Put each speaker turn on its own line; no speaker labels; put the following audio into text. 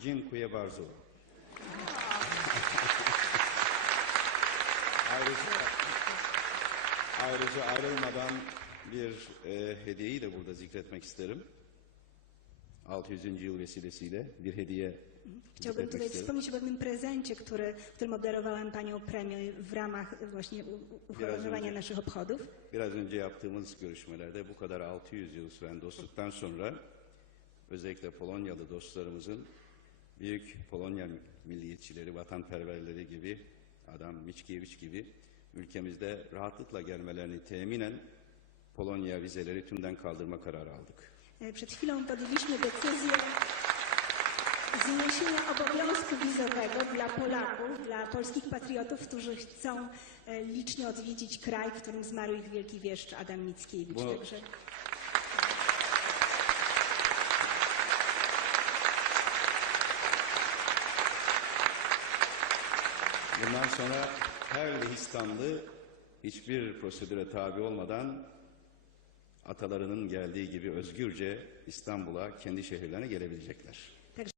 Dziękuję bardzo. ayrıca, ayrıca ayrılmadan bir e, hediyeyi de burada zikretmek isterim. 600. yıl vesilesiyle bir hediye
Chciałbym tutaj
isterim.
wspomnieć o pewnym prezencie, który, którym obdarowałem Panią premię w ramach właśnie uhonorowania naszych obchodów.
Biraz önce yaptığımız görüşmelerde bu kadar 600 yıl süren dostluktan sonra özellikle Polonyalı dostlarımızın büyük Polonya milliyetçileri, vatanperverleri gibi adam Mickiewicz gibi ülkemizde rahatlıkla gelmelerini teminen Polonya vizeleri tümden kaldırma kararı aldık.
E, Przed chwilą podjęliśmy decyzję zniesienia obowiązku wizowego dla Polaków, dla polskich patriotów, którzy chcą e, licznie odwiedzić kraj, w którym zmarł ich wielki wieszcz Adam Mickiewicz.
Bu-
Także
Bundan sonra her Lehistanlı hiçbir prosedüre tabi olmadan atalarının geldiği gibi özgürce İstanbul'a kendi şehirlerine gelebilecekler.